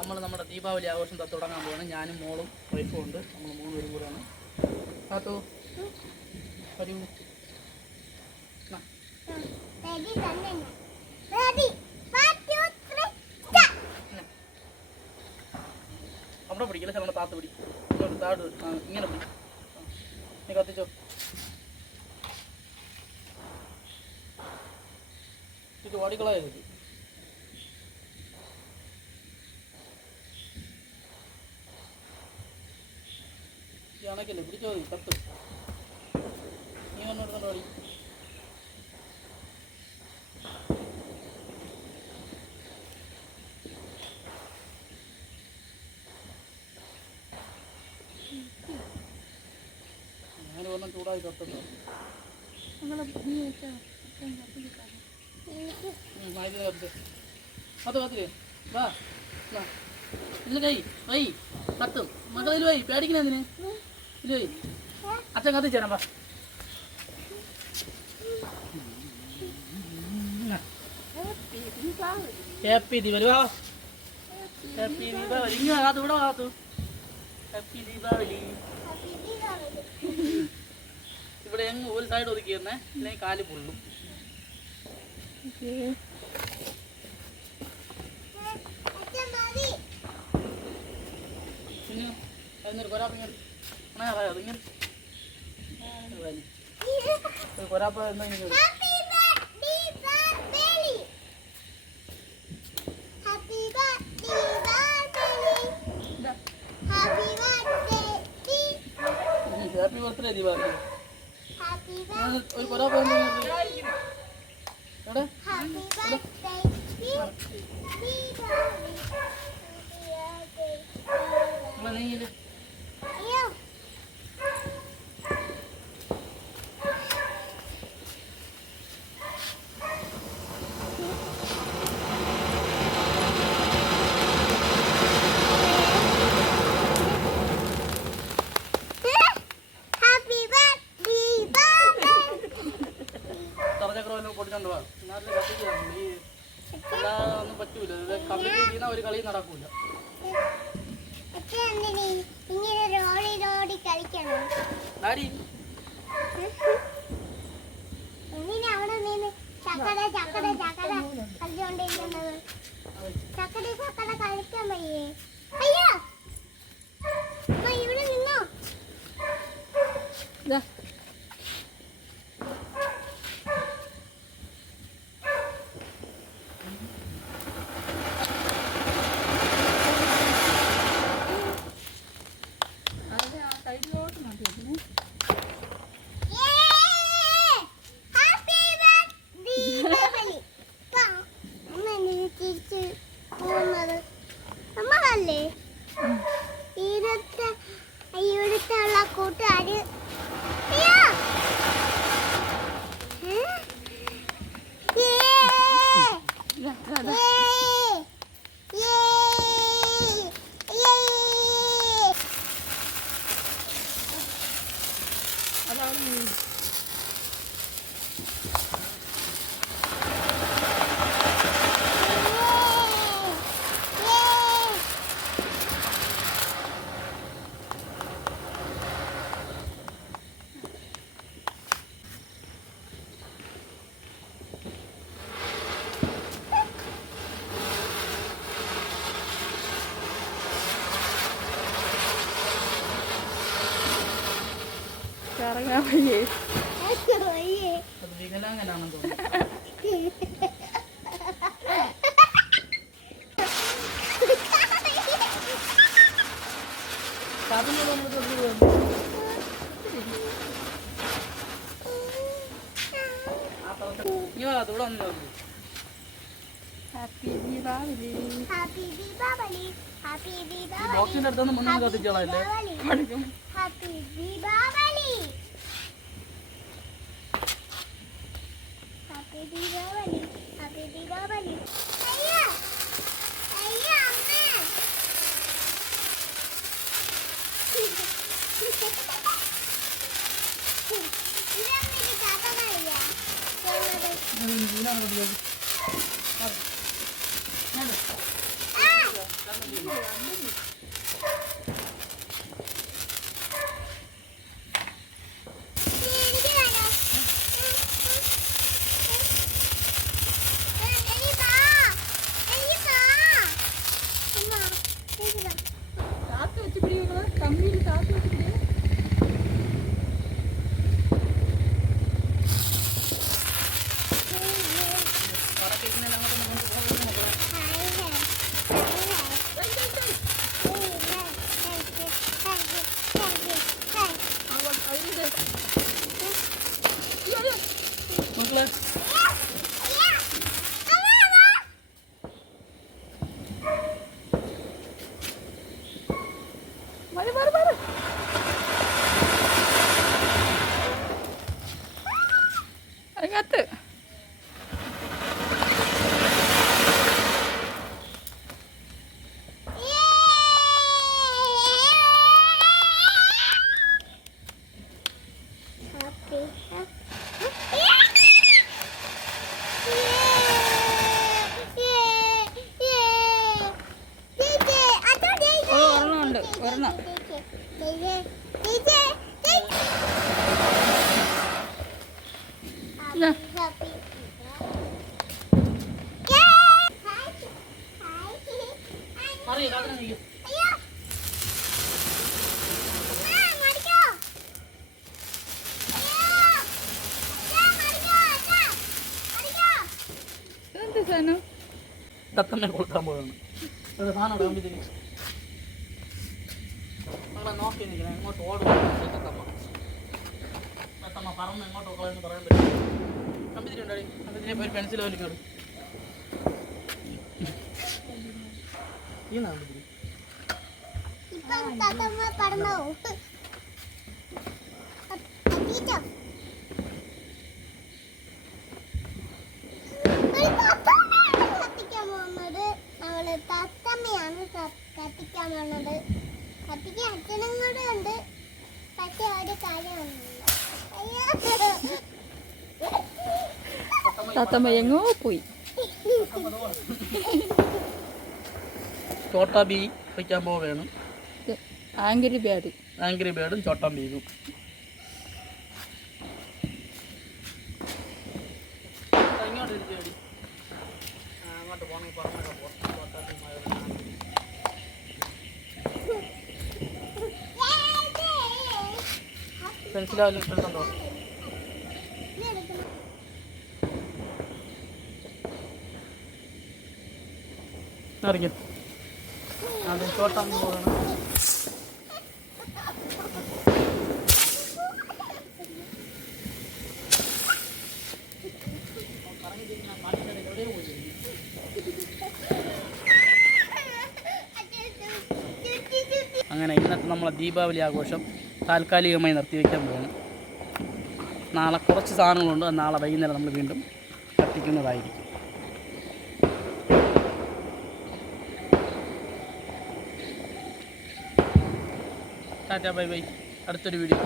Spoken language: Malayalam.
നമ്മൾ നമ്മുടെ ദീപാവലി ആഘോഷം തുടങ്ങാൻ പോവാണ്. ഞാനും മോളും വൈഫും ഉണ്ട്. നമ്മൾ 3 പേരും കൂടെയാണ്. കാത്തു വരൂ. അവിടെ പിടിക്കില്ല, നമ്മുടെ താത്ത് പിടി. ഇങ്ങോട്ട് താട് ഇങ്ങനെ പിടി. നീ കത്തിച്ചോ. ഇത് വാടിക്കളായത്. ഈ അണക്കല്ലേ പിടിച്ചോ, മതി കത്തും. നീ ഒന്നും എടുത്തോണ്ട് വാടി. ഞാൻ ഒന്നും ചൂടായി കത്തുന്നു. കത്തില്ലേ വാ ഇല്ല കൈ വൈ കത്തും. മക്കളിൽ വൈ പേടിക്കണ എന്തിന് ഇല്ല വൈ അച്ഛൻ കത്തിച്ചേരാം. വാ ഹാപ്പി ദീപാവലി. വാ ഹാപ്പി ദീപാവലി. ഇങ്ങനെ കാത്തു ഇവിടെ കാത്തു. ഹാപ്പി ദീപാവലി. ഇവിടെ എങ്ങ് ഒരു സൈഡ് ഒതുക്കിയിരുന്നേ, ഇല്ലെങ്കിൽ കാല് പൊള്ളും. പിന്നെ അതിനൊരു കൊരാപ്പ ഇങ്ങനെ കൊരാപ്പ എന്തെങ്കിലും ഹാപ്പി ബർത്ത്ഡേ ദീപാവലി. ഒരു കൊരാപ്പ എവിടെ നീ പൊട്ടിക്കൊണ്ട് പോവാ. നാട്ടിൽ കത്തിക്കുകയാണ്. ഈ ഒന്നും പറ്റൂല. ഇത് കമ്മിറ്റി ചെയ്യുന്ന ഒരു കളി നടക്കൂല. ഡാഡി കളിക്കാൻ വയ്യേ? അയ്യോ ഇവിടെ നിന്നോ. നമ്മളല്ലേ ഇവിടുത്തെ കൂട്ടുകാര്. കറങ്ങാൻ വയ്യേ? വികലാംഗനാണെന്ന് തോന്നുന്നു. ഇവിടെ വന്നു happy Deepavali. Happy Deepavali. Happy Deepavali. ബോക്സിന്റെ അടുത്തൊന്നും മുന്നേ കത്തിച്ചോളല്ലേ. Happy Deepavali. Happy Deepavali. Happy Deepavali. അയ്യോ അയ്യോ അമ്മ. ഇതെന്തിന് കാക്കകളിയാ? എനിക്ക് വേണം. എനിക്ക് താ. എനിക്ക് താ. അമ്മ, എനിക്ക് താ. കാത്ത് വെച്ച് പിടിക്കുന്നത് കമ്പിയിൽ കാത്ത് വെച്ച് പിടിക്കുന്നത് മക്കളെ മതി മതി മതി അതിനകത്ത് ഒരെണ്ണം ഉണ്ട് ഒരെണ്ണം അറിയോ കാത്തിനെ നിൽക്കും എന്ത് സാധനം തത്തമ്മ കൊടുക്കാൻ പോവാണ് ഒരു സാധനം ഇടാകുമ്പോഴത്തേക്ക് നമ്മളെ നോക്കി നിൽക്കണം എങ്ങോട്ട് ഓടും തത്തമ്മ തത്തമ്മ പറന്ന് എങ്ങോട്ട് ഓടുമെന്ന് പറയാൻ പറ്റും കമ്പിത്തിരി ഉണ്ടായി കമ്പിത്തിരി ഒരു പെൻസിൽ വലിക്കോട് ഈ കമ്പിത്തിരി ഇപ്പം തത്തമ്മ പറന്നോ ടീച്ചർ കത്തിക്കാൻ പോകുന്നത് നമ്മള് തത്തമ്മയാണ് കത്തിക്കാൻ പോകുന്നത് കത്തിക്കാൻ അച്ഛനും കൂടെ ഉണ്ട് പക്ഷെ ഒരു കാര്യമൊന്നുമില്ല അയ്യോ താത്തമ്മ എങ്ങോ പോയി ചോട്ടാ ബീ വയ്ക്കാൻ പോവുകയാണ് ആങ്കരി ബാഡ് ആംഗ്രി ബേർഡും ചോട്ടാ ബീഗും ഇങ്ങോട്ട് ഇരിക്കുകയടി അങ്ങോട്ട് പോകണമെങ്കിൽ പറഞ്ഞൊക്കെ പോകാം ചോട്ടാ ബീ പെൻസിലായാലും ഇട്ടുണ്ടോ അറിയാം അത് ചോട്ടാ ബീ പോകണം അങ്ങനെ ഇന്നത്തെ നമ്മളെ ദീപാവലി ആഘോഷം താൽക്കാലികമായി നിർത്തിവെക്കാൻ പോവാണ് നാളെ കുറച്ച് സാധനങ്ങളുണ്ട് അത് നാളെ വൈകുന്നേരം നമ്മൾ വീണ്ടും കത്തിക്കുന്നതായിരിക്കും ടാറ്റാ ബൈ ബൈ അടുത്തൊരു വീഡിയോ